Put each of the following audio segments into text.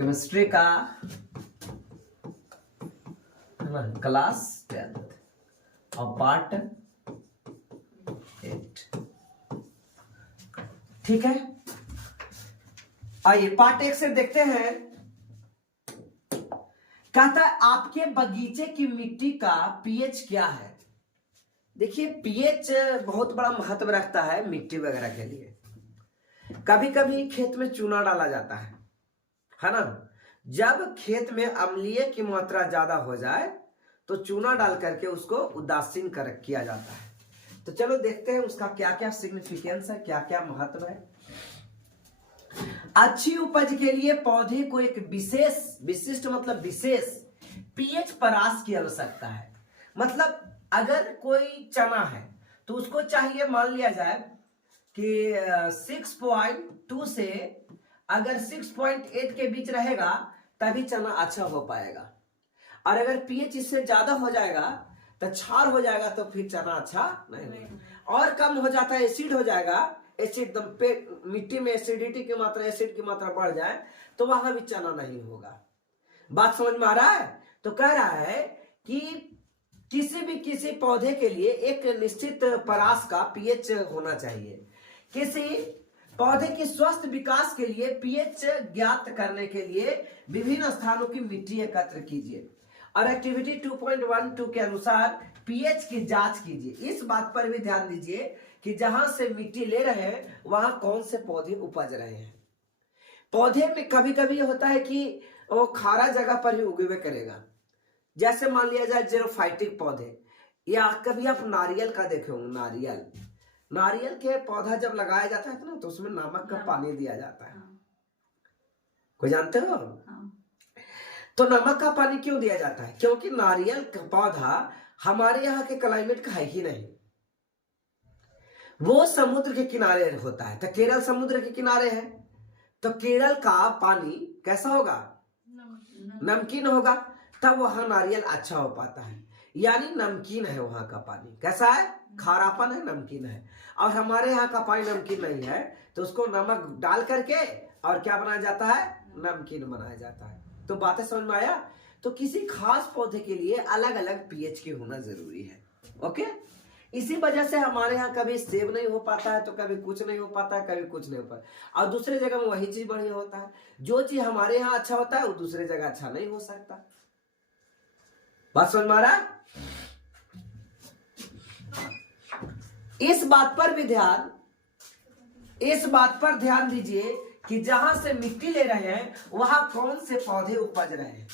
Chemistry का class 10th और part 8। ठीक है, आइए पार्ट 1 से देखते हैं। कहता है आपके बगीचे की मिट्टी का पीएच क्या है। देखिए पीएच बहुत बड़ा महत्व रखता है मिट्टी वगैरह के लिए। कभी कभी खेत में चूना डाला जाता है ना। जब खेत में अम्लीय की मात्रा ज्यादा हो जाए तो चूना डाल करके उसको उदासीन किया जाता है। तो चलो देखते हैं उसका क्या क्या सिग्निफिकेंस है, क्या क्या महत्व है। अच्छी उपज के लिए पौधे को एक विशिष्ट मतलब विशेष पीएच परास की आवश्यकता है। मतलब अगर कोई चना है तो उसको चाहिए, मान लिया जाए कि 6.2 से अगर 6.8 के बीच रहेगा तभी चना अच्छा हो पाएगा। और अगर पीएच इससे ज्यादा हो जाएगा तो क्षार हो जाएगा तो फिर चना अच्छा नहीं। और कम हो जाता है, एसिड हो जाएगा, एसिड मिट्टी में एसिडिटी की मात्रा, एसिड की मात्रा बढ़ जाए तो वहां भी चना नहीं होगा। बात समझ में आ रहा है। तो कह रहा है कि किसी पौधे के लिए एक निश्चित परास का पीएच होना चाहिए। किसी पौधे के स्वस्थ विकास के लिए पीएच ज्ञात करने के लिए विभिन्न स्थानों की मिट्टी एकत्र कीजिए और एक्टिविटी 2.12 के अनुसार पीएच की जांच कीजिए। इस बात पर भी ध्यान दीजिए कि जहां से मिट्टी ले रहे हैं वहां कौन से पौधे उपज रहे हैं। पौधे में कभी कभी होता है कि वो खारा जगह पर ही उगवे करेगा। जैसे मान लिया जाए जेरोफाइटिक पौधे, या कभी आप नारियल का देखे होंगे। नारियल के पौधा जब लगाया जाता है ना तो उसमें नमक का पानी दिया जाता है। कोई जानते हो? तो नमक का पानी क्यों दिया जाता है? क्योंकि नारियल का पौधा हमारे यहाँ के क्लाइमेट का है ही नहीं, वो समुद्र के किनारे होता है। तो केरल समुद्र के किनारे है तो केरल का पानी कैसा होगा? नमकीन होगा, तब वहां नारियल अच्छा हो पाता है। यानी नमकीन है वहां का पानी। कैसा है? खारापन है, नमकीन है। और हमारे यहाँ का पानी नमकीन नहीं है तो उसको नमक डाल करके और क्या बनाया जाता है? नमकीन बनाया जाता है। तो बातें समझ में आया। तो किसी खास पौधे के लिए अलग अलग पीएच की होना जरूरी है। ओके, इसी वजह से हमारे यहाँ कभी सेब नहीं हो पाता है तो कभी कुछ नहीं हो पाता है, कभी कुछ नहीं हो पाता। और दूसरे जगह में वही चीज बढ़िया होता है। जो चीज हमारे यहाँ अच्छा होता है वो दूसरे जगह अच्छा नहीं हो सकता। बात समझ में आ रहा है? इस बात पर ध्यान दीजिए कि जहां से मिट्टी ले रहे हैं वहां कौन से पौधे उपज रहे हैं।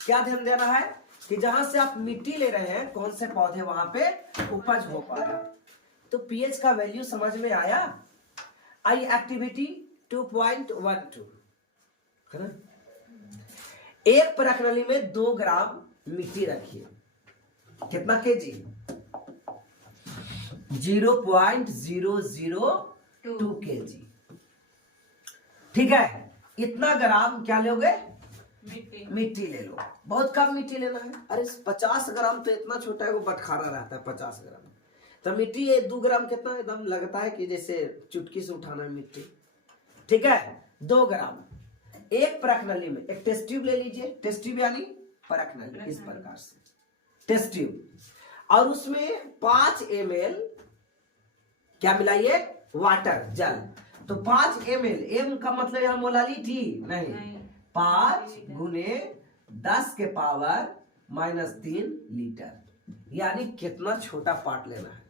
क्या ध्यान देना है कि जहां से आप मिट्टी ले रहे हैं कौन से पौधे वहां पे उपज हो पा रहा। तो पीएच का वैल्यू समझ में आया। आई एक्टिविटी 2.12 है ना। एक प्रखनली में 2 ग्राम मिट्टी रखिए। कितना केजी? 0.002 केजी। ठीक है, इतना ग्राम क्या लोगे? मिट्टी ले लो। बहुत कम मिट्टी लेना है। अरे 50 ग्राम तो इतना छोटा है, वो बटखारा रहता है 50 ग्राम। तो मिट्टी ये 2 ग्राम कितना एकदम लगता है कि जैसे चुटकी से उठाना है मिट्टी। ठीक है, 2 ग्राम एक प्रखनली में। एक टेस्ट ट्यूब ले लीजिए। टेस्ट ट्यूब यानी प्रखनली, इस प्रकार से टेस्ट ट्यूब। और उसमें 5 ml क्या मिलाइए? वाटर, जल। तो 5 ml, एम का मतलब यहां मोलालिटी नहीं, 5 गुने 10 के पावर -3 लीटर। यानी कितना छोटा पार्ट लेना है,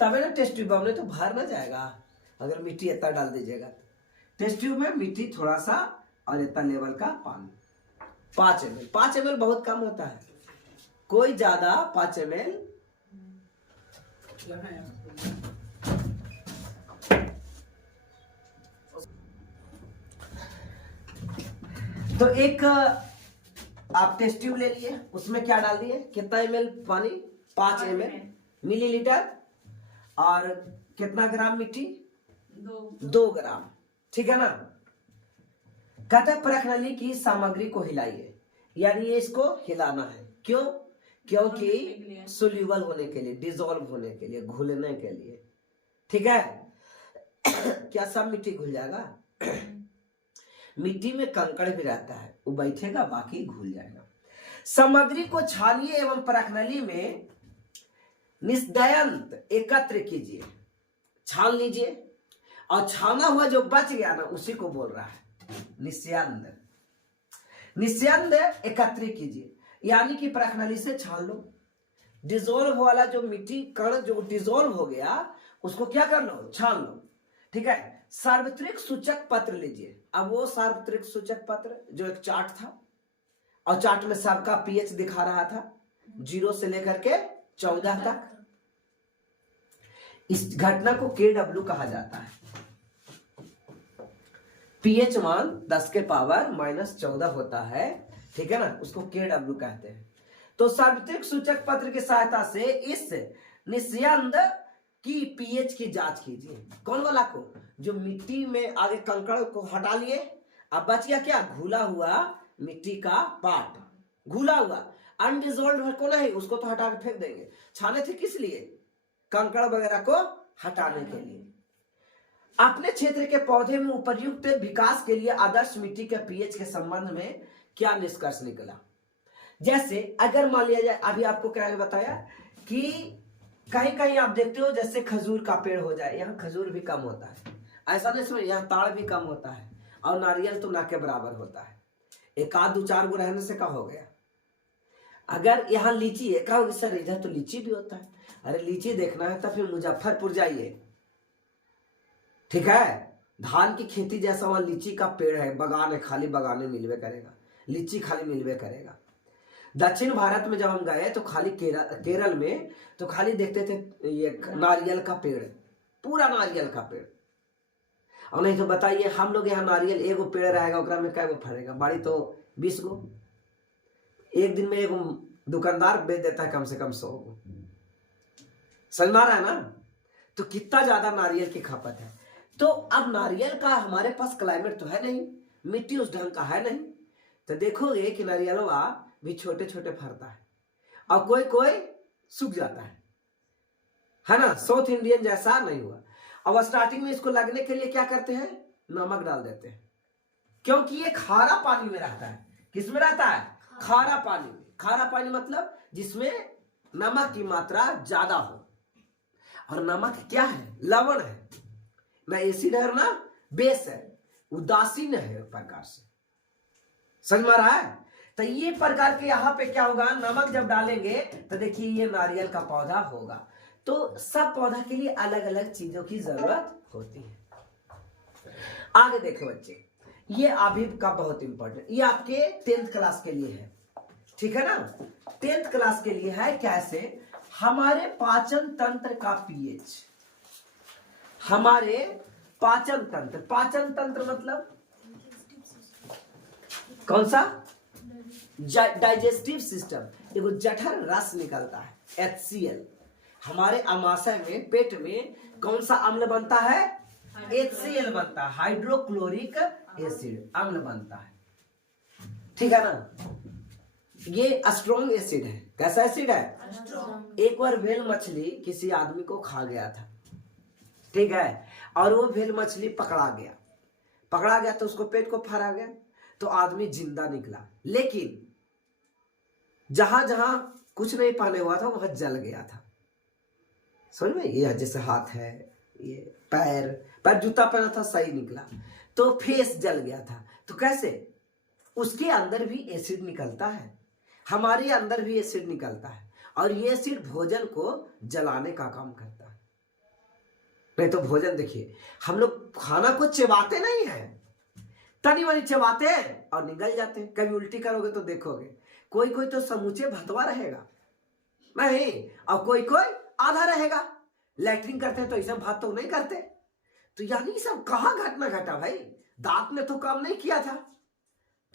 तभी ना टेस्ट ट्यूब में तो भर ना जाएगा अगर मिट्टी इतना डाल दीजिएगा। टेस्ट ट्यूब में मिट्टी थोड़ा सा और इतना लेवल का पानी। 5 ml, 5 ml बहुत कम होता है, कोई ज्यादा 5 ml तो एक आप टेस्ट ट्यूब ले लिए, उसमें क्या डाल दिए? कितना ml पानी? 5 ml मिलीलीटर। और कितना ग्राम मिट्टी? 2 ग्राम। ठीक है ना। कहता है प्रखनली की सामग्री को हिलाइए, यानी इसको हिलाना है। क्यों? क्योंकि सोल्यूबल होने के लिए, डिसॉल्व होने के लिए, घुलने के लिए। ठीक है। क्या सब मिट्टी घुल जाएगा? मिट्टी में कंकड़ भी रहता है, वो बैठेगा बाकी घुल जाएगा। सामग्री को छानिए एवं परखनली में निस्दयंत एकत्र कीजिए, छान लीजिए, और छाना हुआ जो बच गया ना उसी को बोल रहा है निस्यंद। निस्यंद एकत्र कीजिए, यानी कि परखनली से छान लो। डिजोल्व वाला जो मिट्टी कण जो डिजोल्व हो गया उसको क्या कर लो, छान लो। ठीक है। सार्वत्रिक सूचक पत्र लीजिए। अब वो सार्वत्रिक सूचक पत्र जो एक चार्ट था, और चार्ट में सबका पीएच दिखा रहा था 0 से लेकर के 14 तक। इस घटना को KW कहा जाता है। पीएच मान 10 के पावर -14 होता है, ठीक है ना, उसको KW कहते हैं। तो सार्वत्रिक सूचक पत्र की सहायता से इस निस्यंद की पीएच की जांच कीजिए। कौन वाला को, जो मिट्टी में आगे कंकड़ को हटा लिए, अब बच गया क्या, घुला हुआ मिट्टी का पार्ट, घुला हुआ अनडिजोल्व को नहीं, उसको तो हटा के फेंक देंगे। छाने थे किस लिए, कंकड़ वगैरह को हटाने के लिए। अपने क्षेत्र के पौधे में उपयुक्त विकास के लिए आदर्श मिट्टी के पीएच के संबंध में क्या निष्कर्ष निकला। जैसे अगर मान लिया जाए, अभी आपको क्या बताया कि कहीं कहीं आप देखते हो जैसे खजूर का पेड़ हो जाए, यहाँ खजूर भी कम होता है, ऐसा नहीं समझ, यहाँ ताड़ भी कम होता है, और नारियल तो ना के बराबर होता है। एक आध 2-4 गो रहने से क्या हो गया। अगर यहाँ लीची है, कहोगे सर इधर तो लीची भी होता है, अरे लीची देखना है तो फिर मुजफ्फरपुर जाइए, ठीक है। धान की खेती जैसा वहां लीची का पेड़ है, बगान है, खाली बगाने मिलवे करेगा, लीची खाली मिलवे करेगा। दक्षिण भारत में जब हम गए तो खाली केरल में तो खाली देखते थे ये नारियल का पेड़, पूरा नारियल का पेड़। और नहीं तो बताइए, हम लोग यहाँ नारियल एगो पेड़ रहेगा, ओकरा में कै गो फरेगा, बाड़ी तो 20 गो। एक दिन में एगो दुकानदार बेच देता है कम से कम 100 गो। समझ में आ रहा है ना। तो कितना ज्यादा नारियल की खपत है। तो अब नारियल का हमारे पास क्लाइमेट तो है नहीं, मिट्टी उस ढंग का है नहीं, तो देखोगे कि नारियलवा भी छोटे छोटे फरता है, और कोई कोई सूख जाता है ना। साउथ इंडियन जैसा नहीं हुआ। अब स्टार्टिंग में इसको लगने के लिए क्या करते हैं, नमक डाल देते हैं, क्योंकि ये खारा पानी में रहता है। किस में रहता है, खारा पानी में। खारा पानी मतलब जिसमें नमक की मात्रा ज्यादा हो, और नमक क्या है, लवण है, ना एसिड है ना बेस है, उदासीन है एक प्रकार से। समझ में आ रहा है। तो ये प्रकार के यहाँ पे क्या होगा, नमक जब डालेंगे तो देखिए ये नारियल का पौधा होगा। तो सब पौधा के लिए अलग अलग चीजों की जरूरत होती है। आगे देखो बच्चे, ये अभी का बहुत इंपॉर्टेंट, ये आपके 10th क्लास के लिए है, ठीक है ना। 10th क्लास के लिए है। कैसे, हमारे पाचन तंत्र का पीएच, हमारे पाचन तंत्र मतलब कौन सा, डाइजेस्टिव सिस्टम। एगो जठर रस निकलता है HCl। हमारे आमाशय में, पेट में कौन सा अम्ल बनता है, HCl बनता है, हाइड्रोक्लोरिक एसिड अम्ल बनता है, ठीक है ना। ये स्ट्रॉन्ग एसिड है। कैसा एसिड है, एक बार व्हेल मछली किसी आदमी को खा गया था, ठीक है, और वो व्हेल मछली पकड़ा गया तो उसको पेट को फरा गया, तो आदमी जिंदा निकला। लेकिन जहां जहां कुछ नहीं पाने हुआ था वहां जल गया था। समझ में, ये जैसे हाथ है, ये पैर जूता पहना था सही निकला, तो फेस जल गया था। तो कैसे, उसके अंदर भी एसिड निकलता है, हमारे अंदर भी एसिड निकलता है, और ये एसिड भोजन को जलाने का काम करता है। नहीं तो भोजन देखिए, हम लोग खाना को चबाते नहीं है, तनी मनी चबाते हैं और निगल जाते हैं। कभी उल्टी करोगे तो देखोगे, कोई कोई तो समूचे भतवा रहेगा नहीं, और कोई कोई आधा रहेगा। लैट्रिन करते हैं तो ऐसा भात तो नहीं करते। तो यानी सब कहाँ घटना घटा भाई, दांत ने तो काम नहीं किया था।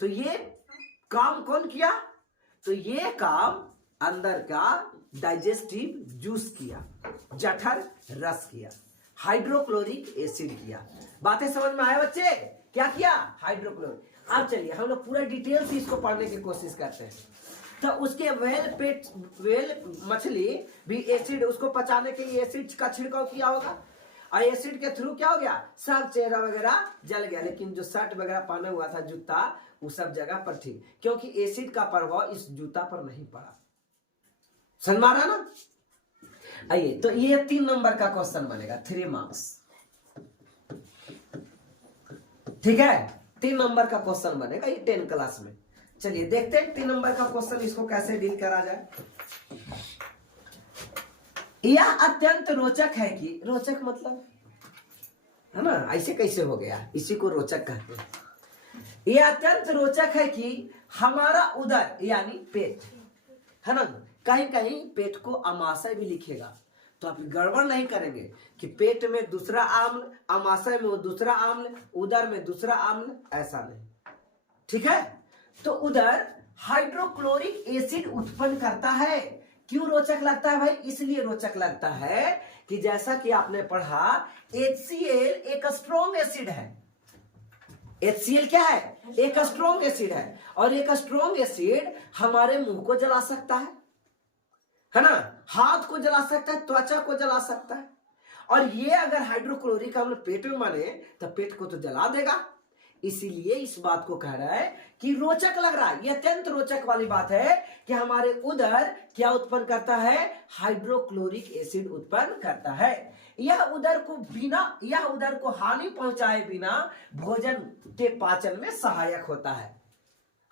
तो ये काम कौन किया, तो ये काम अंदर का डाइजेस्टिव जूस किया, जठर रस किया, हाइड्रोक्लोरिक एसिड किया। बातें समझ में आए बच्चे, क्या किया, हाइड्रोक्लोरिक। अब चलिए हम लोग पूरा डिटेल से इसको पढ़ने की कोशिश करते हैं। तो उसके व्हेल मछली भी एसिड, उसको पचाने के लिए एसिड का छिड़काव किया होगा, और एसिड के थ्रू क्या हो गया, सब चेहरा वगैरह जल गया, लेकिन जो शर्ट वगैरह पहना हुआ था, जूता, वो सब जगह पर ठीक, क्योंकि एसिड का प्रभाव इस जूता पर नहीं पड़ा। समझ में आ रहा ना? आइए, तो ये 3 नंबर का क्वेश्चन बनेगा, 3 मार्क्स। ठीक है, 3 नंबर का क्वेश्चन बनेगा ये 10 क्लास में। चलिए देखते हैं 3 नंबर का क्वेश्चन, इसको कैसे डील करा जाए। यह अत्यंत रोचक है कि, रोचक मतलब है ना, ऐसे कैसे हो गया, इसी को रोचक कहते हैं। यह अत्यंत रोचक है कि हमारा उदर यानी पेट है ना, कहीं कहीं पेट को अमाशय भी लिखेगा, तो आप गड़बड़ नहीं करेंगे कि पेट में दूसरा आम्ल, अमाशय में वो दूसरा आम्ल, उदर में दूसरा आम्ल, ऐसा नहीं। ठीक है, तो उदर हाइड्रोक्लोरिक एसिड उत्पन्न करता है। क्यों रोचक लगता है भाई? इसलिए रोचक लगता है कि जैसा कि आपने पढ़ा, HCl एक स्ट्रॉन्ग एसिड है। HCl क्या है? एक स्ट्रॉन्ग एसिड है, और एक स्ट्रॉन्ग एसिड हमारे मुंह को जला सकता है ना, हाथ को जला सकता है, त्वचा को जला सकता है, और ये अगर हाइड्रोक्लोरिक अम्ल पेट में माने तो पेट को तो जला देगा। इसीलिए इस बात को कह रहा है कि रोचक लग रहा है। यह अत्यंत रोचक वाली बात है कि हमारे उदर क्या उत्पन्न करता है? हाइड्रोक्लोरिक एसिड उत्पन्न करता है। यह उदर को हानि पहुंचाए बिना भोजन के पाचन में सहायक होता है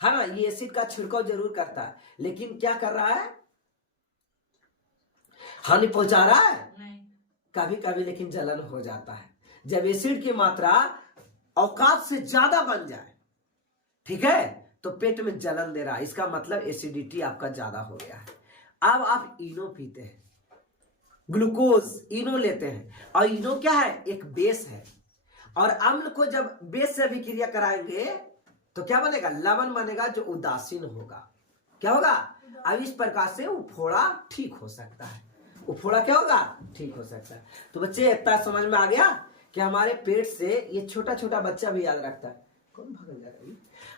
ना। ये एसिड का छिड़काव जरूर करता है, लेकिन क्या कर रहा है? हानि पहुंचा रहा है? कभी कभी लेकिन जलन हो जाता है जब एसिड की मात्रा औकात से ज्यादा बन जाए। ठीक है, तो पेट में जलन दे रहा है, इसका मतलब एसिडिटी आपका ज्यादा हो गया है। अब आप इनो पीते हैं, ग्लूकोज इनो लेते हैं, और इनो क्या है? एक बेस है, और अम्ल को जब बेस से अभिक्रिया कराएंगे तो क्या बनेगा? लवण बनेगा, जो उदासीन होगा। क्या होगा? अब इस प्रकार से उफोड़ा ठीक हो सकता है। उफोड़ा क्या होगा? ठीक हो सकता है। तो बच्चे इतना समझ में आ गया कि हमारे पेट से, ये छोटा छोटा बच्चा भी याद रखता है, कौन भाग जा रहा है?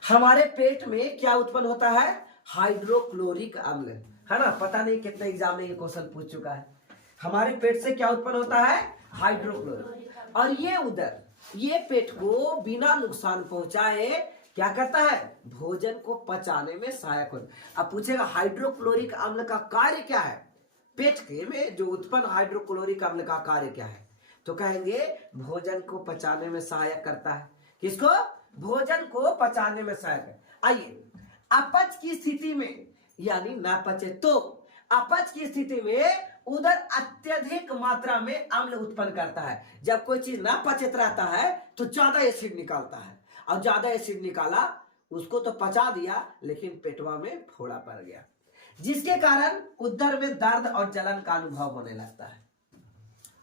हमारे पेट में क्या उत्पन्न होता है? हाइड्रोक्लोरिक अम्ल, है ना। पता नहीं कितने एग्जाम में ये क्वेश्चन पूछ चुका है। हमारे पेट से क्या उत्पन्न होता है? हाइड्रोक्लोरिक। और ये उदर, ये पेट को बिना नुकसान पहुंचाए क्या करता है? भोजन को पचाने में सहायक होता है। अब पूछेगा हाइड्रोक्लोरिक अम्ल का कार्य क्या है? पेट के में जो उत्पन्न हाइड्रोक्लोरिक अम्ल का कार्य क्या है? तो कहेंगे भोजन को पचाने में सहायक करता है। किसको? भोजन को पचाने में सहायक है। आइए, अपच की स्थिति में, यानी ना पचे तो, अपच की स्थिति में उदर अत्यधिक मात्रा में अम्ल उत्पन्न करता है। जब कोई चीज ना पचत रहता है तो ज्यादा एसिड निकालता है, और ज्यादा एसिड निकाला, उसको तो पचा दिया, लेकिन पेटवा में फोड़ा पड़ गया, जिसके कारण उदर में दर्द और जलन का अनुभव होने लगता है।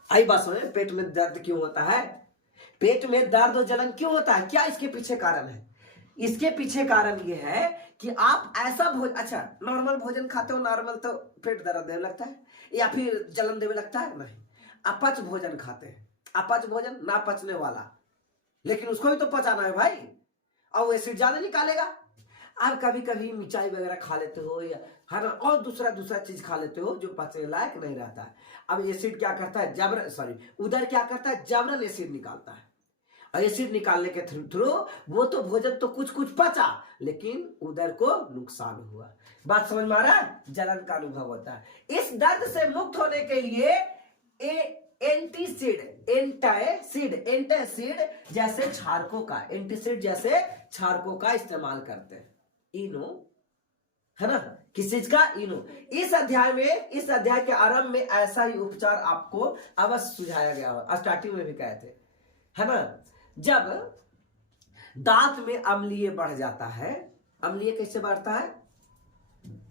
आई बात समझ? पेट में दर्द क्यों होता है? पेट में दर्द और जलन क्यों होता है? क्या इसके पीछे कारण है? इसके पीछे कारण यह है कि आप ऐसा अच्छा नॉर्मल भोजन खाते हो, नॉर्मल तो पेट दर्द देने लगता है या फिर जलन देने लगता है? नहीं। अपच भोजन खाते हैं, अपच भोजन ना पचने वाला, लेकिन उसको भी तो पचाना है भाई, और वो एसिड ज्यादा निकालेगा। आप कभी कभी मिठाई वगैरह खा लेते हो, या है ना, और दूसरा चीज खा लेते हो जो पचने लायक नहीं रहता है। अब एसिड क्या करता है? उदर क्या करता है? जबरन एसिड निकालता है, और एसिड निकालने के थ्रू वो तो भोजन तो कुछ पचा, लेकिन उदर को नुकसान हुआ। बात समझ में आ रहा है? जलन का अनुभव होता है। इस दर्द से मुक्त होने के लिए एंटासिड जैसे क्षारकों का इस्तेमाल करते हैं। इनो, है ना, किस चीज का? इनो। इस अध्याय के आरंभ में ऐसा ही उपचार आपको अवश्य सुझाया गया हो, स्टार्टिंग में भी कहे थे, है ना। जब दांत में अम्लीय बढ़ जाता है, अम्लीय कैसे बढ़ता है?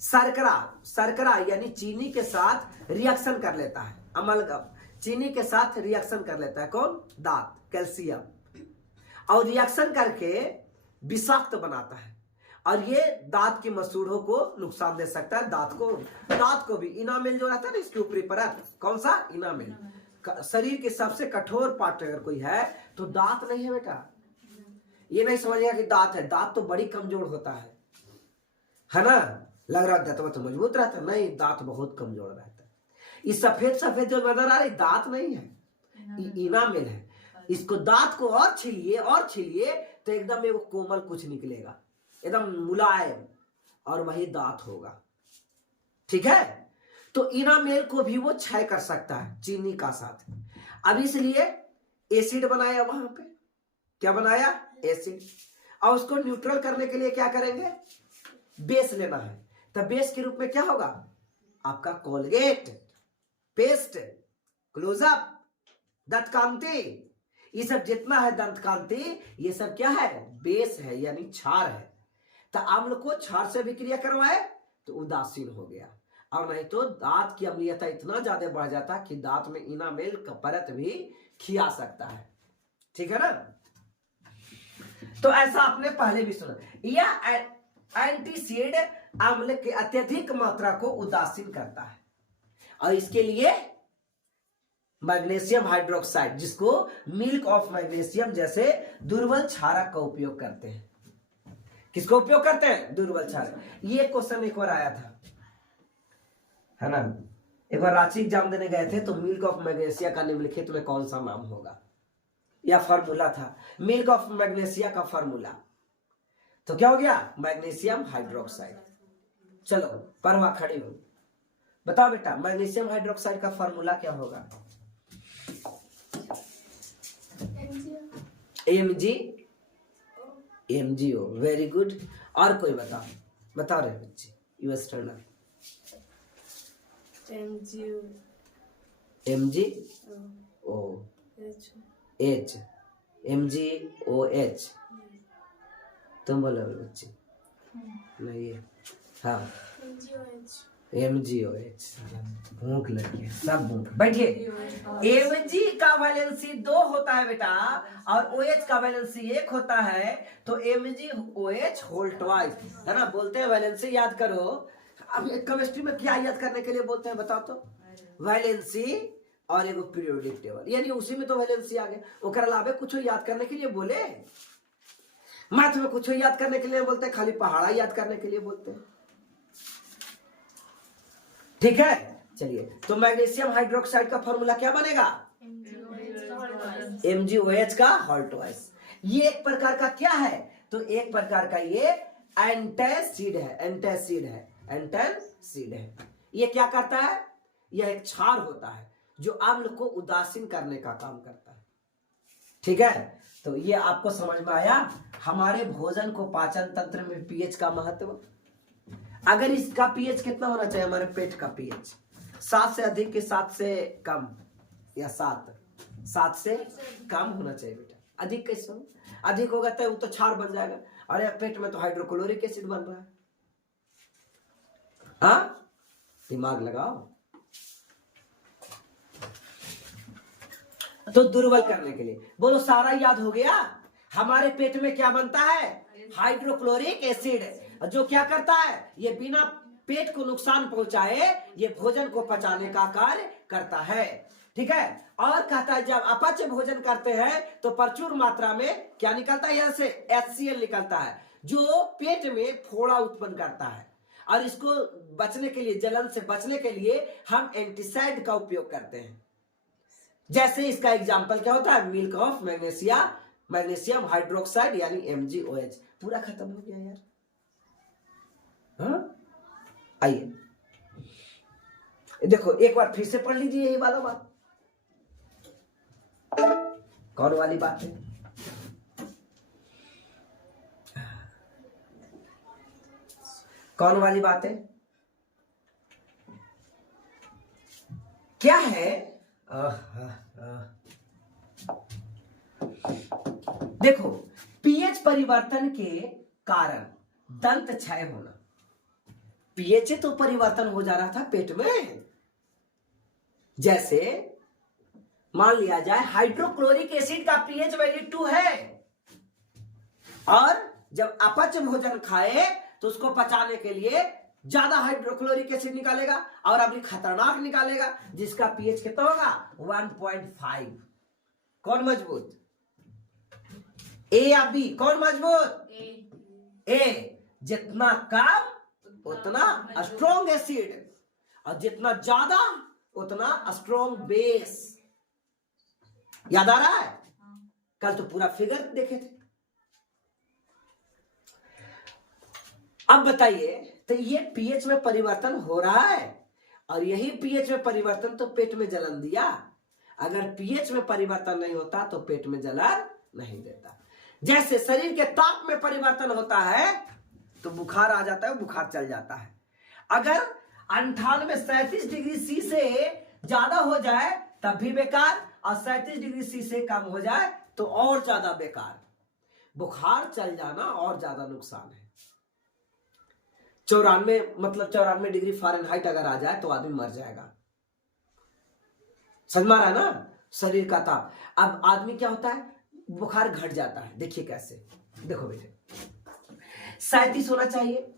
शर्करा यानी चीनी के साथ रिएक्शन कर लेता है, अमलगम चीनी के साथ रिएक्शन कर लेता है। कौन? दांत, कैल्शियम, और रिएक्शन करके विषाक्त बनाता है, और ये दांत की मसूड़ों को नुकसान दे सकता है। दांत को भी, इनामेल जो रहता है ना इसके ऊपरी परत, कौन सा? इनामेल। शरीर के सबसे कठोर पार्ट अगर कोई है तो दांत नहीं है बेटा। ये नहीं समझिएगा कि दांत है, दांत तो बड़ी कमजोर होता है ना। लग रहा है दांत तो मजबूत रहता है, नहीं, दांत बहुत कमजोर रहता है। ये सफेद जो नजर आ रही, दांत नहीं है, इनामेल है। इसको दांत को और छीलिए तो एकदम एक कोमल कुछ निकलेगा, एकदम मुलायम, और वही दांत होगा। ठीक है, तो इनामेल को भी वो क्षय कर सकता है चीनी का साथ। अब इसलिए एसिड बनाया वहां पे, क्या बनाया? एसिड। और उसको न्यूट्रल करने के लिए क्या करेंगे? बेस लेना है। तो बेस के रूप में क्या होगा? आपका कोलगेट, पेस्ट, क्लोजअप, दंत कांति, ये सब जितना है दंत कांति, ये सब क्या है? बेस है, यानी क्षार है। तो आम्ल को क्षार से भी क्रिया करवाए तो उदासीन हो गया, और नहीं तो दांत की अम्लीयता इतना ज्यादा बढ़ जाता कि दांत में इनामेल का परत भी खिया सकता है। ठीक है ना? तो ऐसा आपने पहले भी सुना। यह एंटीसीड अम्ल के अत्यधिक मात्रा को उदासीन करता है, और इसके लिए मैग्नीशियम हाइड्रोक्साइड, जिसको मिल्क ऑफ मैग्नीशियम जैसे दुर्बल क्षारक का उपयोग करते हैं। किसको उपयोग करते हैं? दुर्बल क्षारक। ये क्वेश्चन एक बार आया था, है ना? एक बार रांची एग्जाम देने गए थे, तो मिल्क ऑफ मैग्नीशिया का निम्नलिखित में कौन सा नाम होगा? या फॉर्मूला था मिल्क ऑफ मैग्नीशिया का फॉर्मूला, तो क्या हो गया? Magnesium hydroxide. चलो परवा खड़ी हो, बताओ बेटा, मैग्नीशियम हाइड्रोक्साइड का फॉर्मूला क्या होगा? MgO। Very good. और कोई बताओ, बताओ रे बच्चे, यूएस टर्नर। MgOH। तुम बोलो बच्चे। नहीं है, हाँ MgOH। भूख लगी है, सब भूख। बैठिए। Mg का वैलेंसी 2 होता है बेटा, और OH का वैलेंसी 1 होता है, तो MgOH होल ट्वाइस, है ना? बोलते हैं वैलेंसी याद करो। अब केमिस्ट्री में क्या याद करने के लिए बोलते हैं बताओ तो? वैलेंसी और एक पीरियोडिक टेबल, यानी उसी में तो वैलेंसी आ गया। ओकर अलावे कुछ याद करने के लिए बोले? मैथ में कुछ याद करने के लिए बोलते हैं, खाली पहाड़ा याद करने के लिए बोलते हैं। ठीक है, चलिए। तो मैग्नीशियम हाइड्रोक्साइड का फॉर्मूला क्या बनेगा? MgOH का होल ट्वाइस। ये एक प्रकार का क्या है? तो एक प्रकार का ये एंटासिड है। ये क्या करता है? यह एक क्षार होता है जो अम्ल को उदासीन करने का काम करता है। ठीक है, तो ये आपको समझ में आया हमारे भोजन को पाचन तंत्र में पीएच का महत्व। अगर इसका पीएच कितना होना चाहिए? हमारे पेट का पीएच 7 से अधिक के 7 से कम, या 7 से कम होना चाहिए बेटा। अधिक कैसे हो? अधिक होगा तो वो तो क्षार बन जाएगा। अरे पेट में तो हाइड्रोक्लोरिक एसिड बन रहा है। हाँ, दिमाग लगाओ। तो दुर्बल करने के लिए बोलो, सारा याद हो गया। हमारे पेट में क्या बनता है? हाइड्रोक्लोरिक एसिड, जो क्या करता है? ये बिना पेट को नुकसान पहुंचाए ये भोजन को पचाने का कार्य करता है। ठीक है, और कहता है जब अपच भोजन करते हैं तो प्रचुर मात्रा में क्या निकलता है? यहाँ से HCl निकलता है, जो पेट में फोड़ा उत्पन्न करता है। और इसको बचने के लिए, जलन से बचने के लिए हम एंटीसाइड का उपयोग करते हैं। जैसे इसका एग्जाम्पल क्या होता है? मिल्क ऑफ मैग्नीशियम हाइड्रोक्साइड यानी MgOH। पूरा खत्म हो गया यार। हाँ, आइए देखो एक बार फिर से पढ़ लीजिए यही वाला बात। कौन वाली बात है? कौन वाली बात है? क्या है? देखो, पीएच परिवर्तन के कारण दंत क्षय होना। पीएच तो परिवर्तन हो जा रहा था पेट में। जैसे मान लिया जाए हाइड्रोक्लोरिक एसिड का पीएच वैल्यू 2 है, और जब अपच भोजन खाए तो उसको पचाने के लिए ज्यादा हाइड्रोक्लोरिक एसिड निकालेगा और अपनी खतरनाक निकालेगा, जिसका पीएच कितना होगा? 1.5। कौन मजबूत? ए या बी? कौन मजबूत? ए। जितना कम उतना स्ट्रॉन्ग एसिड, और जितना ज्यादा उतना स्ट्रॉन्ग बेस। याद आ रहा है? कल तो पूरा फिगर देखे थे। अब बताइए, तो ये पीएच में परिवर्तन हो रहा है और यही पीएच में परिवर्तन तो पेट में जलन दिया। अगर पीएच में परिवर्तन नहीं होता तो पेट में जलन नहीं देता। जैसे शरीर के ताप में परिवर्तन होता है तो बुखार आ जाता है, बुखार चल जाता है। अगर 98-37 डिग्री सी से ज्यादा हो जाए तब भी बेकार, और 37 डिग्री सी से कम हो जाए तो और ज्यादा बेकार। बुखार चल जाना और ज्यादा नुकसान है। 94 डिग्री फ़ारेनहाइट अगर आ जाए तो आदमी मर जाएगा। समझ में आ रहा है ना? शरीर का ताप। अब आदमी क्या होता है, बुखार घट जाता है। देखिए कैसे, देखो बेटे, 37 होना चाहिए।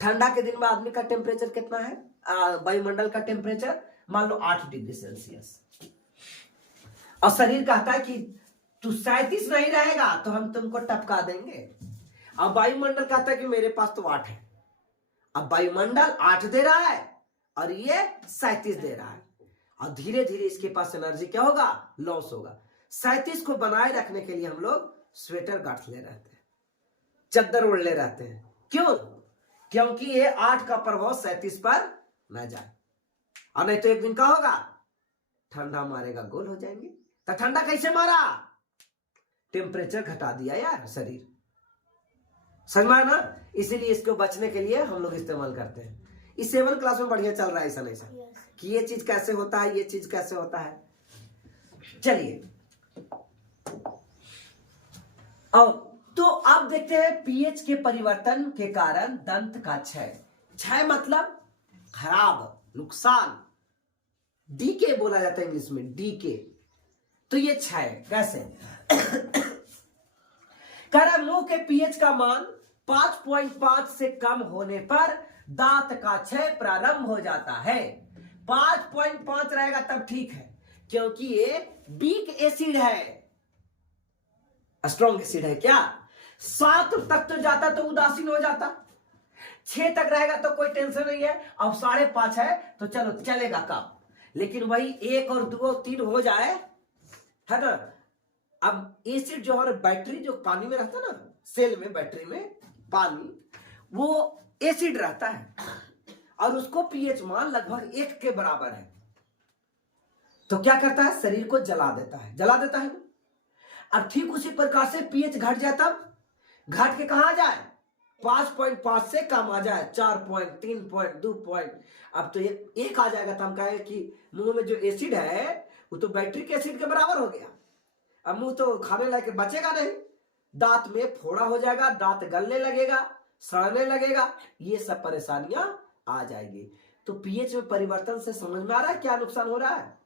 ठंडा के दिन में आदमी का टेम्परेचर कितना है, वायुमंडल का टेम्परेचर मान लो 8 डिग्री सेल्सियस, और शरीर कहता है कि तू 37 नहीं रहेगा तो हम तुमको टपका देंगे। अब वायुमंडल कहता है कि मेरे पास तो 8 है। अब वायुमंडल 8 दे रहा है और ये 37 दे रहा है, और धीरे धीरे इसके पास एनर्जी क्या होगा, लॉस होगा। 37 को बनाए रखने के लिए हम लोग स्वेटर गांठ ले रहते हैं, चद्दर ओढ़ ले रहते हैं। क्यों? क्योंकि ये 8 का प्रभाव 37 पर न जाए, और नहीं तो एक दिन का होगा ठंडा मारेगा, गोल हो जाएंगे। तो ठंडा कैसे मारा, टेम्परेचर घटा दिया यार शरीर। समझ में ना? इसीलिए इसको बचने के लिए हम लोग इस्तेमाल करते हैं। इस 7 क्लास में बढ़िया चल रहा है ऐसा नहीं सा कि ये चीज कैसे होता है, ये चीज कैसे होता है। चलिए अब तो आप देखते हैं पीएच के परिवर्तन के कारण दंत का क्षय। क्षय मतलब खराब, नुकसान, डीके बोला जाता है इंग्लिश में, डीके। तो ये क्षय कैसे कह रहा, मुंह के पीएच का मान 5.5 से कम होने पर दांत का क्षय प्रारंभ हो जाता है। 5.5 रहेगा तब ठीक है, क्योंकि ये वीक एसिड है, स्ट्रॉन्ग एसिड है। क्या 7 तक तो जाता तो उदासीन हो जाता, 6 तक रहेगा तो कोई टेंशन नहीं है। अब 5.5 है तो चलो चलेगा काम, लेकिन वही 1 और 2 और 3 हो जाए, है ना। अब एसिड जो है, बैटरी जो पानी में रहता है ना, सेल में बैटरी में पानी, वो एसिड रहता है और उसको पीएच मान लगभग 1 के बराबर है। तो क्या करता है, शरीर को जला देता है, जला देता है। अब ठीक उसी प्रकार से पीएच घट जाए, तब घट के कहां जाए, 5.5 से कम आ जाए, 4 पॉइंट, 3 पॉइंट, 2 पॉइंट। अब तो एक आ जाएगा तो हम कहें कि मुंह में जो एसिड है वो तो बैटरी के एसिड के बराबर हो गया। अब मुंह तो खाने लायक बचेगा नहीं, दांत में फोड़ा हो जाएगा, दांत गलने लगेगा, सड़ने लगेगा, ये सब परेशानियां आ जाएगी। तो पीएच में परिवर्तन से समझ में आ रहा है क्या नुकसान हो रहा है।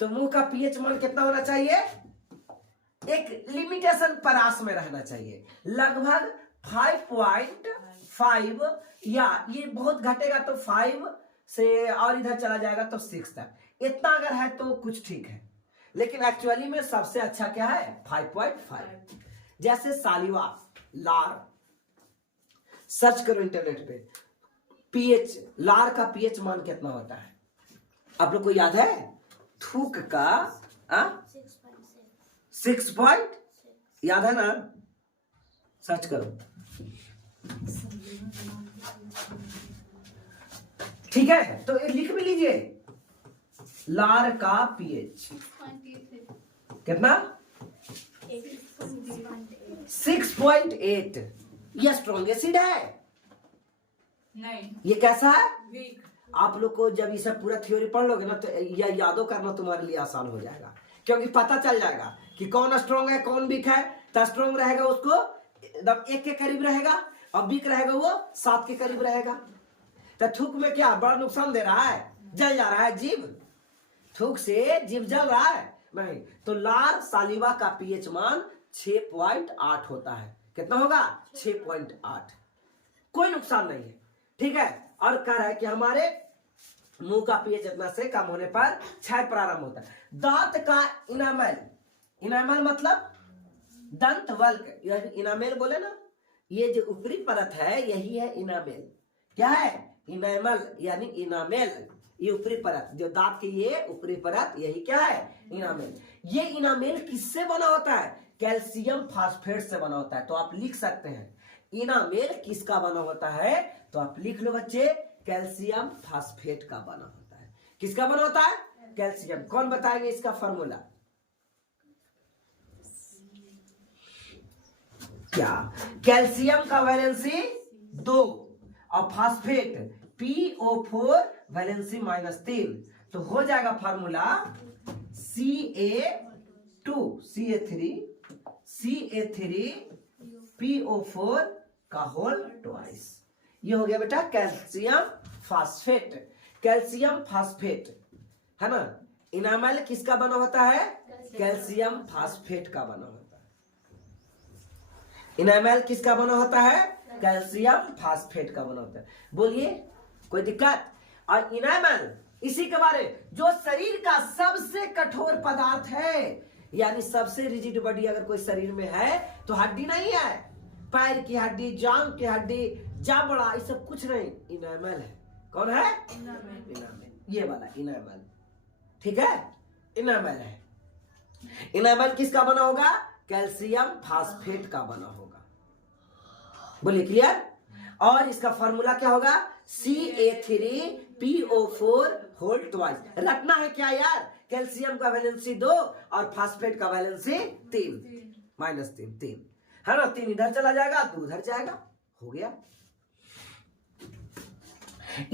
तो मुंह का पीएच मान कितना होना चाहिए, एक लिमिटेशन परास में रहना चाहिए, लगभग 5.5, या ये बहुत घटेगा तो 5 से और इधर चला जाएगा तो 6 तक। इतना अगर है तो कुछ ठीक है, लेकिन एक्चुअली में सबसे अच्छा क्या है, 5.5। जैसे सालिवा, लार, सर्च करो इंटरनेट पे, पीएच, लार का पीएच मान कितना होता है आप लोग को याद है? थूक का 6 पॉइंट, याद है ना? सर्च करो, ठीक है। तो लिख भी लीजिए, लार का पीएच कितना, 6.8। यह स्ट्रॉन्ग एसिड है नहीं, ये कैसा है, वीक। आप लोग को जब ये सब पूरा थ्योरी पढ़ लोगे ना तो यह यादो करना तुम्हारे लिए आसान हो जाएगा, क्योंकि पता चल जाएगा कि कौन स्ट्रॉन्ग है कौन वीक है। तो स्ट्रॉन्ग रहेगा उसको एकदम 1 के करीब रहेगा, और वीक रहेगा वो 7 के करीब रहेगा। तो थूक में क्या बड़ा नुकसान दे रहा है, जल जा रहा है जीभ, थूक से जीभ जल रहा है नहीं। तो लार, सालिवा का पीएच मान 6.8 होता है। कितना होगा, 6.8, कोई नुकसान नहीं है, ठीक है। और कह रहा है कि हमारे मुंह का पीएच इतना से कम होने पर क्षय प्रारंभ होता है। दांत का इनामेल, इनामेल मतलब दंत वल्क, इनामेल बोले ना, ये जो ऊपरी परत है यही है इनामेल। क्या है, इनामेल यानी इनामेल, ये ऊपरी परत, जो दांत की ये ऊपरी परत, यही क्या है? इनामेल। ये इनामेल किससे बना होता है? कैल्शियम फास्फेट से बना होता है। तो आप लिख सकते हैं इनामेल किसका बना होता है? तो आप लिख लो बच्चे, कैल्शियम फास्फेट का बना होता है। किसका बना होता है? कैल्शियम। कौन बताएंगे इसका फॉर्मूला? क्या? कैल्शियम का वैलेंसी 2 और फास्फेट PO4 वैलेंसी -3, तो हो जाएगा फॉर्मूला CA2 CA3 PO4 का होल ट्वाइस। ये हो गया बेटा कैल्शियम फास्फेट। कैल्शियम फास्फेट है ना। इनामेल किसका बना होता है? कैल्शियम फास्फेट का बना होता है। इनामेल किसका बना होता है? कैल्शियम फास्फेट का बना होता है। बोलिए कोई दिक्कत? और इनामेल इसी के बारे, जो शरीर का सबसे कठोर पदार्थ है, यानी सबसे रिजिड बॉडी अगर कोई शरीर में है तो हड्डी नहीं है, पैर की हड्डी, जांग की हड्डी, जाबड़ा, ये सब कुछ नहीं, इनामेल है। कौन है? इनामेल। ये वाला इनामेल, ठीक है, इनामेल है। इनामेल किसका बना होगा? कैल्शियम फास्फेट का बना होगा। बोलिए क्लियर? और इसका फॉर्मूला क्या होगा? CA3PO4 whole twice. रखना है क्या यार? कैल्शियम का वैलेंसी 2 और फास्फेट का वैलेंसी 3 -3 है ना। 3 इधर चला जाएगा, 2 उधर जाएगा, हो गया।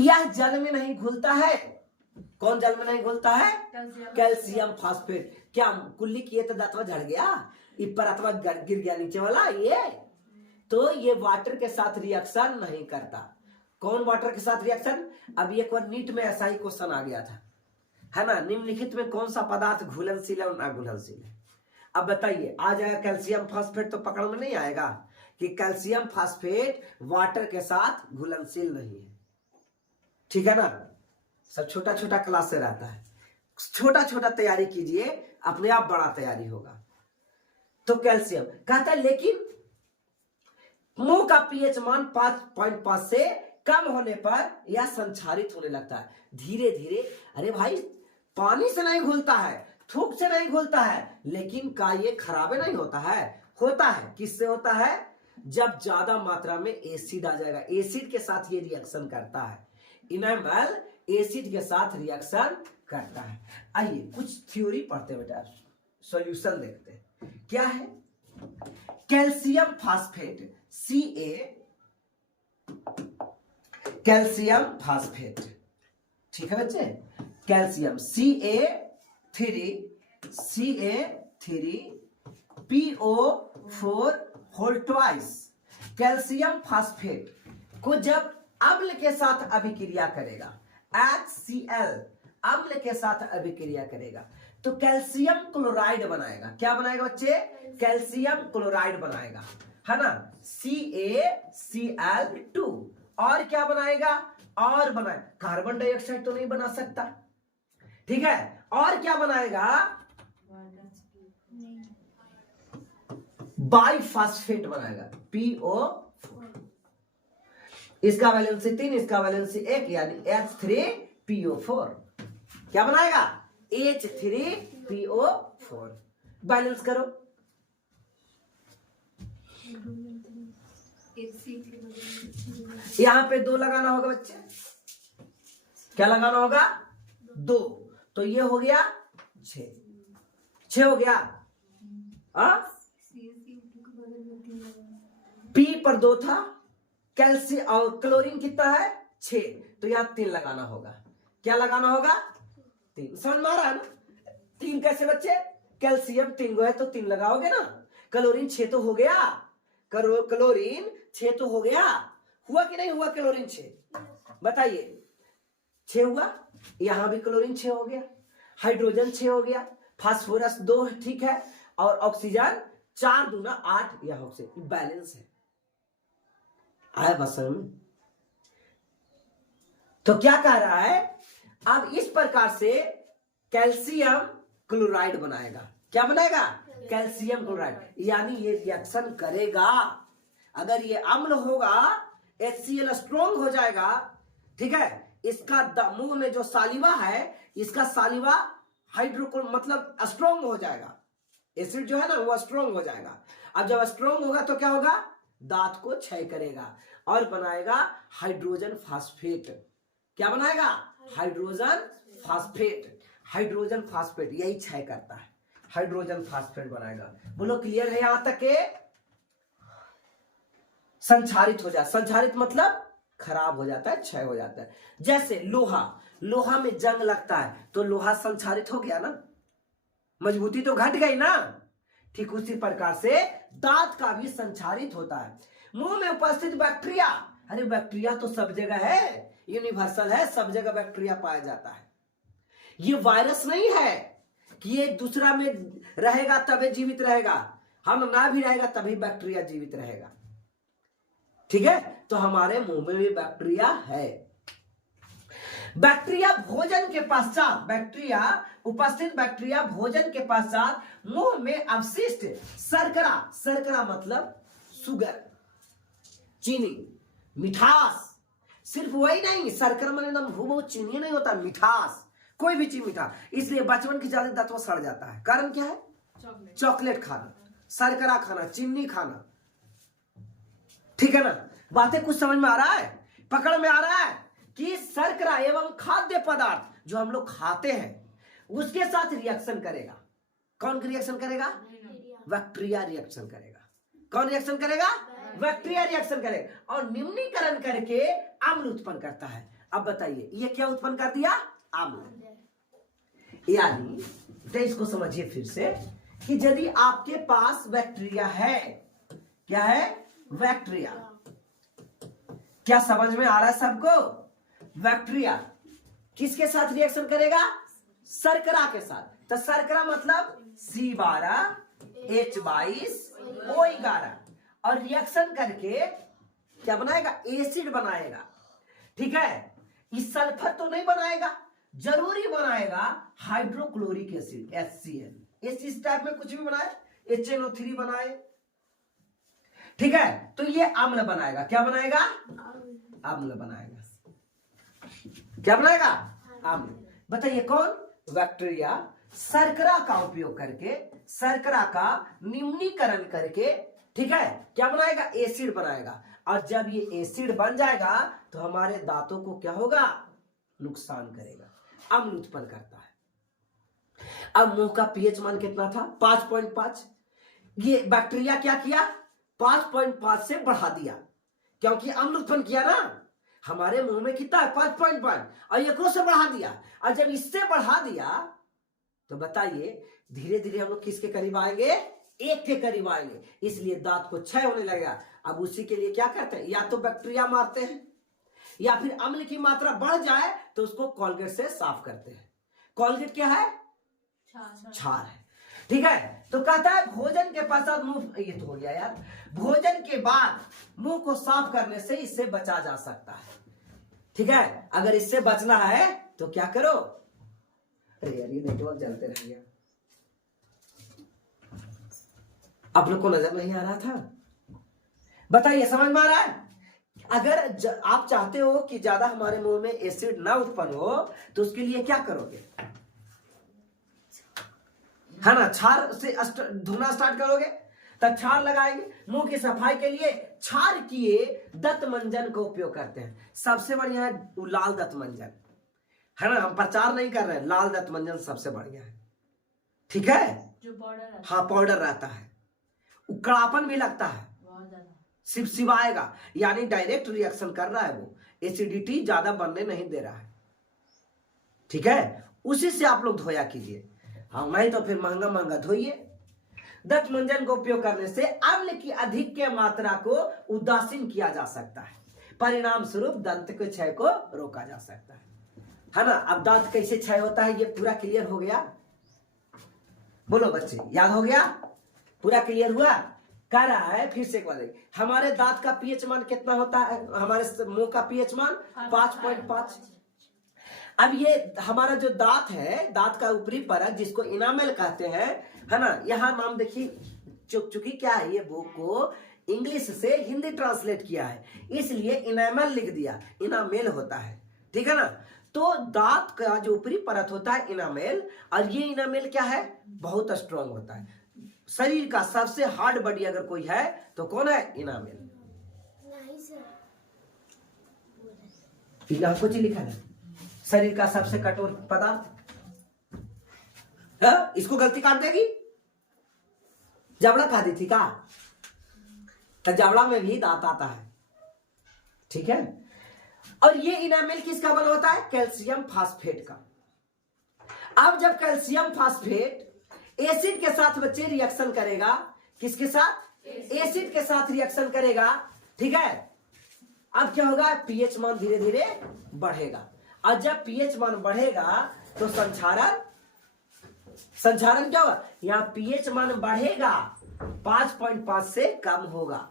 यह जल में नहीं घुलता है। कौन जल में नहीं घुलता है? Calcium phosphate. क्या कुल्ली किए तो दांतवा झड़ गया, ऊपर अथवा गिर गया नीचे वाला, ये तो ये वाटर के साथ रिएक्शन नहीं करता। कौन वाटर के साथ रिएक्शन? अब एक बार नीट में ऐसा ही क्वेश्चन आ गया था, है ना। निम्नलिखित में कौन सा पदार्थ घुलनशील है और अघुलनशील है? अब बताइए, आ जाएगा कैल्शियम फास्फेट, तो पकड़ में नहीं आएगा कि कैल्शियम फास्फेट वाटर के साथ घुलनशील नहीं है, ठीक है ना। सब छोटा छोटा क्लास से रहता है, छोटा छोटा तैयारी कीजिए, अपने आप बड़ा तैयारी होगा। तो कैल्शियम कहता है, लेकिन मुंह का पीएच मान 5.5 से कम होने पर यह संक्षारित होने लगता है धीरे धीरे। अरे भाई, पानी से नहीं घुलता है, थूक से नहीं घुलता है, लेकिन का ये खराबे नहीं होता है? होता है। किससे होता है? जब ज्यादा मात्रा में एसिड आ जाएगा, एसिड के साथ ये रिएक्शन करता है। इनामेल एसिड के साथ रिएक्शन करता है। आइए कुछ थ्योरी पढ़ते बेटा, सॉल्यूशन देखते हैं क्या है। Calcium phosphate Ca, calcium phosphate, ठीक है बच्चे। Calcium CA3PO4 whole twice. Calcium phosphate को जब अम्ल के साथ अभिक्रिया करेगा, HCl अम्ल के साथ अभिक्रिया करेगा, तो कैल्शियम क्लोराइड बनाएगा। क्या बनाएगा बच्चे? कैल्शियम क्लोराइड बनाएगा, है ना, CaCl2। और क्या बनाएगा? और बनाए, कार्बन डाइऑक्साइड तो नहीं बना सकता, ठीक है। और क्या बनाएगा? बाइफॉस्फेट बनाएगा, PO4। इसका वैलेंसी 3, इसका वैलेंसी 1, यानी H3PO4। क्या बनाएगा? H3PO4। बैलेंस करो। यहां पे 2 लगाना होगा बच्चे। क्या लगाना होगा? 2। तो ये हो गया 6 हो गया। P पर 2 था, कैल्शियम और क्लोरीन कितना है? 6, तो यहां 3 लगाना होगा। क्या लगाना होगा? 3। समझ में आ रहा है ना? 3 कैसे बच्चे? कैल्शियम 3 गो है तो 3 लगाओगे ना। क्लोरीन 6 तो हो गया, क्लोरीन 6 तो हो गया। हुआ कि नहीं हुआ? क्लोरीन 6 बताइए। 6 हुआ। यहां भी क्लोरीन 6 हो गया, हाइड्रोजन 6 हो गया, फास्फोरस 2 ठीक है, और ऑक्सीजन 4 दूना 8, यहां से बैलेंस है। आया बस में? तो क्या कह रहा है? अब इस प्रकार से कैल्शियम क्लोराइड बनाएगा। क्या बनाएगा? कैल्शियम क्लोराइड, यानी ये रिएक्शन करेगा। अगर ये अम्ल होगा, HCl स्ट्रॉन्ग हो जाएगा, ठीक है, इसका मुंह में जो सालिवा है, इसका सालिवा मतलब स्ट्रोंग हो जाएगा। एसिड जो है ना वो स्ट्रोंग हो जाएगा। अब जब स्ट्रोंग होगा तो क्या होगा, दांत को क्षय करेगा और बनाएगा हाइड्रोजन फास्फेट। क्या बनाएगा, हाइड्रोजन फास्फेट। हाइड्रोजन फास्फेट यही क्षय करता है, हाइड्रोजन फास्फेट बनाएगा। बोलो क्लियर है यहां तक के? संक्षारित हो जाए, संक्षारित मतलब खराब हो जाता है, क्षय हो जाता है। जैसे लोहा में जंग लगता है तो लोहा संक्षारित हो गया ना, मजबूती तो घट गई ना। ठीक उसी प्रकार से दांत का भी संक्षारित होता है। मुंह में उपस्थित बैक्टीरिया, अरे बैक्टीरिया तो सब जगह है, यूनिवर्सल है, सब जगह बैक्टीरिया पाया जाता है। ये वायरस नहीं है कि ये दूसरा में रहेगा तभी जीवित रहेगा, हम ना भी रहेगा तभी बैक्टीरिया जीवित रहेगा। ठीक है, तो हमारे मुंह में भी बैक्टीरिया है। बैक्टीरिया भोजन के पश्चात, उपस्थित बैक्टीरिया भोजन के पश्चात मुंह में अवशिष्ट शर्करा मतलब शुगर, चीनी, मिठास, सिर्फ वही नहीं, शर्करा मतलब एकदम वो चीनी नहीं होता, मिठास, कोई भी चीज मीठा। इसलिए बचपन की ज्यादा दांत सड़ जाता है। कारण क्या है, चॉकलेट खाना, शर्करा खाना, चीनी खाना। ठीक है ना, बातें कुछ समझ में आ रहा है, पकड़ में आ रहा है कि शर्करा एवं खाद्य पदार्थ जो हम लोग खाते हैं उसके साथ रिएक्शन करेगा। कौन रिएक्शन करेगा, बैक्टीरिया रिएक्शन करेगा। कौन रिएक्शन करेगा, बैक्टीरिया रिएक्शन करेगा और निम्नीकरण करके अम्ल उत्पन्न करता है। अब बताइए ये क्या उत्पन्न कर दिया, अम्ल। यानी तो इसको समझिए फिर से कि यदि आपके पास बैक्टीरिया है, क्या है, बैक्टीरिया, क्या समझ में आ रहा है सबको? बैक्टीरिया किसके साथ रिएक्शन करेगा, शर्करा के साथ। तो शर्करा मतलब C12H22O11 और रिएक्शन करके क्या बनाएगा, एसिड बनाएगा। ठीक है, इस सल्फर तो नहीं बनाएगा, जरूरी बनाएगा हाइड्रोक्लोरिक एसिड HCl। इस टाइप में कुछ भी बनाए, HNO3 बनाए। ठीक है, तो ये अम्ल बनाएगा। क्या बनाएगा, अम्ल बनाएगा। क्या बनाएगा, अम्ल। बताइए कौन, बैक्टीरिया शर्करा का उपयोग करके, शर्करा का निम्नीकरण करके, ठीक है, क्या बनाएगा, एसिड बनाएगा। और जब ये एसिड बन जाएगा तो हमारे दांतों को क्या होगा, नुकसान करेगा, अम्ल उत्पन्न करता है। अब मुंह का पीएच मान कितना था, 5.5। ये बैक्टीरिया क्या किया, 5.5 से बढ़ा दिया, क्योंकि अम्ल उत्पन्न किया ना। हमारे मुंह में कितना है, 5.5, और एक से बढ़ा दिया। और जब इससे बढ़ा दिया तो बताइए धीरे धीरे हम लोग किसके करीब आएंगे, 1 के करीब आएंगे। इसलिए दांत को क्षय होने लगेगा। अब उसी के लिए क्या करते हैं, या तो बैक्टीरिया मारते हैं या फिर अम्ल की मात्रा बढ़ जाए तो उसको कोलगेट से साफ करते हैं। कोलगेट क्या है, क्षार है। ठीक है, तो कहता है भोजन के पश्चात मुंह, ये तो हो गया यार, भोजन के बाद मुंह को साफ करने से इससे बचा जा सकता है। ठीक है, अगर इससे बचना है तो क्या करो, अरे यार ये नेटवर्क चलते रह गया, आप लोग को नजर नहीं आ रहा था? बताइए समझ में आ रहा है? अगर आप चाहते हो कि ज्यादा हमारे मुंह में एसिड ना उत्पन्न हो तो उसके लिए क्या करोगे, है ना, क्षार से धुना स्टार्ट करोगे, तब क्षार लगाएंगे। मुंह की सफाई के लिए क्षार किए दंत मंजन का उपयोग करते हैं। सबसे बढ़िया है लाल दंत मंजन, है ना, हम प्रचार नहीं कर रहे हैं, लाल दंत मंजन सबसे बढ़िया है। ठीक है, जो पाउडर, हाँ पाउडर रहता है, कड़ापन भी लगता है, सिवाएगा, यानी डायरेक्ट रिएक्शन कर रहा है, वो एसिडिटी ज्यादा बनने नहीं दे रहा है। ठीक है, उसी से आप लोग धोया कीजिए, हाँ नहीं तो फिर महंगा महंगा धोइए। दंत मंजन का उपयोग करने से अम्ल की अधिक के मात्रा को उदासीन किया जा सकता है, परिणाम स्वरूप दंत के क्षय को रोका जा सकता है ना। अब दांत कैसे क्षय होता है ये पूरा क्लियर हो गया, बोलो बच्चे, याद हो गया, पूरा क्लियर हुआ? कह रहा है फिर से एक बार, हमारे दांत का पीएच मान कितना होता है, हमारे मुंह का पीएच मान 5.5। अब ये हमारा जो दांत है, दांत का ऊपरी परत जिसको इनामेल कहते हैं, है ना, यहाँ नाम देखिए, चुकी क्या है, ये बुक को इंग्लिश से हिंदी ट्रांसलेट किया है इसलिए इनामेल लिख दिया, इनामेल होता है। ठीक है ना। तो दांत का जो ऊपरी परत होता है इनामेल, और ये इनामेल क्या है, बहुत स्ट्रांग होता है। शरीर का सबसे हार्ड बॉडी अगर कोई है तो कौन है, इनामेल। यहाँ कुछ लिखा है, शरीर का सबसे कठोर पदार्थ, इसको गलती काट देगी, जबड़ा खा दी थी का, तो जबड़ा में भी दांत आता है, ठीक है। और ये इनामेल किसका बना होता है, कैल्शियम फास्फेट का। अब जब कैल्शियम फास्फेट एसिड के साथ बच्चे रिएक्शन करेगा, किसके साथ, एसिड के साथ रिएक्शन करेगा, ठीक है। अब क्या होगा, पीएच मान धीरे धीरे बढ़ेगा, और जब पीएच मान बढ़ेगा तो संक्षारण क्या होगा, यहाँ पीएच मान बढ़ेगा, 5.5 से कम होगा,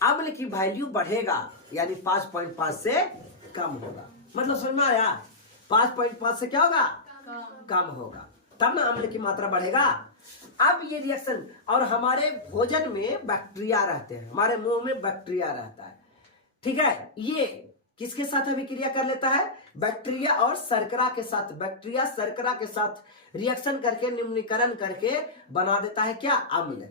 अम्ल की वैल्यू बढ़ेगा, यानी 5.5 से कम होगा। मतलब समझ में आया, 5.5 से क्या होगा, कम होगा, तब ना अम्ल की मात्रा बढ़ेगा। अब ये रिएक्शन, और हमारे भोजन में बैक्टीरिया रहते हैं, हमारे मुंह में बैक्टीरिया रहता है, ठीक है। ये किसके साथ अभिक्रिया कर लेता है, बैक्टीरिया और शर्करा के साथ, बैक्टीरिया शर्करा के साथ रिएक्शन करके निम्नीकरण करके बना देता है क्या, अम्ल।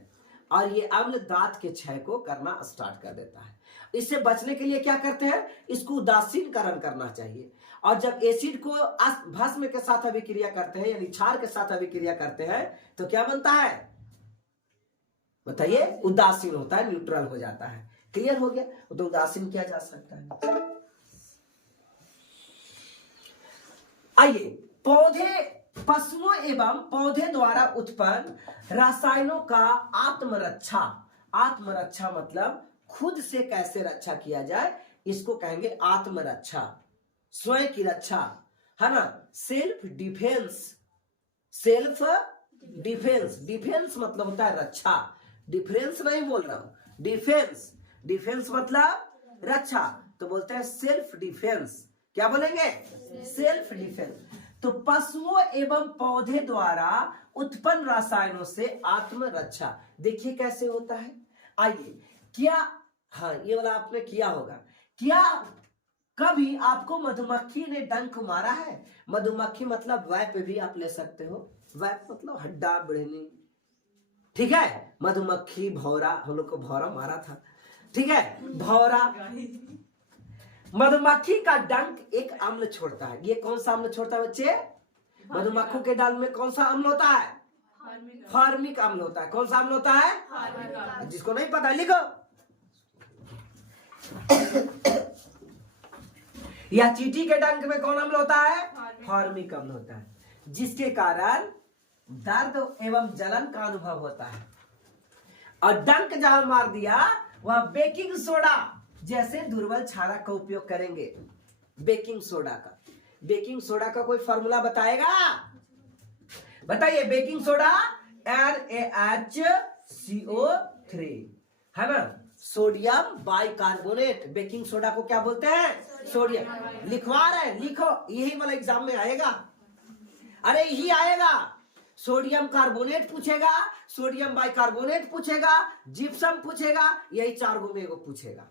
और ये अम्ल दांत के क्षय को करना स्टार्ट कर देता है। इससे बचने के लिए क्या करते हैं, इसको उदासीनकरण करना चाहिए। और जब एसिड को भस्म के साथ अभिक्रिया करते हैं, यानी क्षार के साथ अभिक्रिया करते हैं, तो क्या बनता है बताइए, उदासीन होता है, न्यूट्रल हो जाता है। क्लियर हो गया, तो उदासीन किया जा सकता है। आइए, पशुओं एवं पौधे द्वारा उत्पन्न रसायनों का आत्मरक्षा। आत्मरक्षा मतलब खुद से कैसे रक्षा किया जाए, इसको कहेंगे आत्मरक्षा, स्वयं की रक्षा, है ना। Self defence, self defence, defence मतलब होता है रक्षा, डिफरेंस नहीं बोल रहा हूं, डिफेंस, डिफेंस मतलब रक्षा, तो बोलते हैं सेल्फ डिफेंस। क्या बोलेंगे, सेल्फ डिफेंस। तो पशुओं एवं पौधे द्वारा उत्पन्न रसायनों से आत्मरक्षा, देखिए कैसे होता है। आइए, क्या, हाँ ये वाला आपने किया होगा, क्या कभी आपको मधुमक्खी ने डंक मारा है। मधुमक्खी मतलब वैप भी आप ले सकते हो, वैप मतलब हड्डा बढ़नी, ठीक है। मधुमक्खी, भौरा, हम लोग को भौरा मारा था, ठीक है, भौरा। मधुमक्खी का डंक एक अम्ल छोड़ता है, ये कौन सा अम्ल छोड़ता है बच्चे, मधुमक्खी के डाल में कौन सा अम्ल होता है, फार्मिक अम्ल होता है। कौन सा अम्ल होता है, जिसको नहीं पता लिखो। या चींटी के डंक में कौन अम्ल होता है, फार्मिक अम्ल होता है, जिसके कारण दर्द एवं जलन का अनुभव होता है। और डंक जहां मार दिया वह बेकिंग सोडा जैसे दुर्बल क्षारक का उपयोग करेंगे। बेकिंग सोडा का, बेकिंग सोडा का कोई फॉर्मूला बताएगा, बताइए। बेकिंग सोडा NaHCO3, है ना, सोडियम बाइकार्बोनेट। बेकिंग सोडा को क्या बोलते हैं, सोडियम। लिखवा रहे हैं, लिखो, यही वाला एग्जाम में आएगा, अरे यही आएगा। सोडियम कार्बोनेट पूछेगा, सोडियम बाइकार्बोनेट पूछेगा, जिप्सम पूछेगा, यही 4 गो में एगो पूछेगा।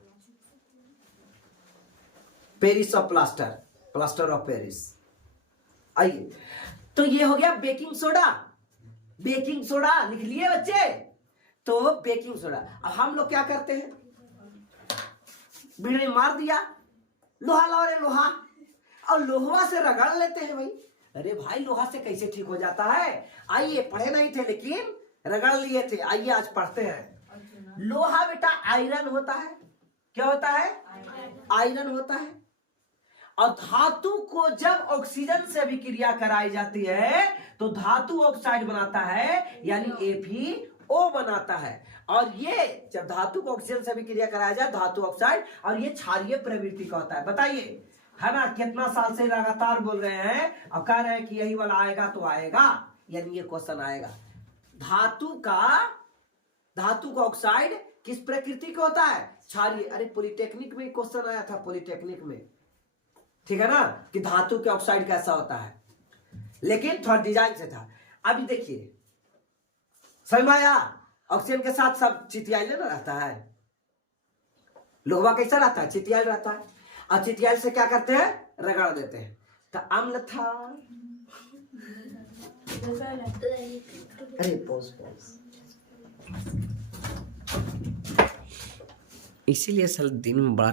Paris of plaster, plaster of Paris. आइए, तो ये हो गया बेकिंग सोडा। बेकिंग सोडा लिख लिए बच्चे, तो बेकिंग सोडा। अब हम लोग क्या करते हैं, बिजली मार दिया, लोहा लाओ रे लोहा, और लोहा से रगड़ लेते हैं भाई। अरे भाई लोहा से कैसे ठीक हो जाता है, आइए, पढ़े नहीं थे लेकिन रगड़ लिए थे, आइए आज पढ़ते हैं। लोहा बेटा आयरन होता है, क्या होता है, आयरन होता है। और धातु को जब ऑक्सीजन से अभिक्रिया कराई जाती है तो धातु ऑक्साइड बनाता है, यानी ApO बनाता है। और ये जब धातु को ऑक्सीजन से अभिक्रिया कराया जाए, धातु ऑक्साइड, और ये क्षारीय प्रवृत्ति का होता है। बताइए, है ना, कितना साल से लगातार बोल रहे हैं, और कह रहे हैं कि यही वाला आएगा तो आएगा, यानी ये क्वेश्चन आएगा। धातु का ऑक्साइड किस प्रकृति का होता है, क्षारीय। अरे पॉलिटेक्निक में क्वेश्चन आया था, पॉलिटेक्निक में, ठीक है ना, कि धातु के ऑक्साइड कैसा होता है, लेकिन थोड़ा डिजाइन से था। अभी देखिए, समझ में आया, ऑक्सीजन के साथ सब चिटियाइल ना रहता है, लोहा कैसा रहता है, चिटियाइल रहता है। और चिटियाइल से क्या करते हैं, रगड़ देते हैं। तो अम्ल था, अरे पॉज इसीलिए साल दिन में बड़ा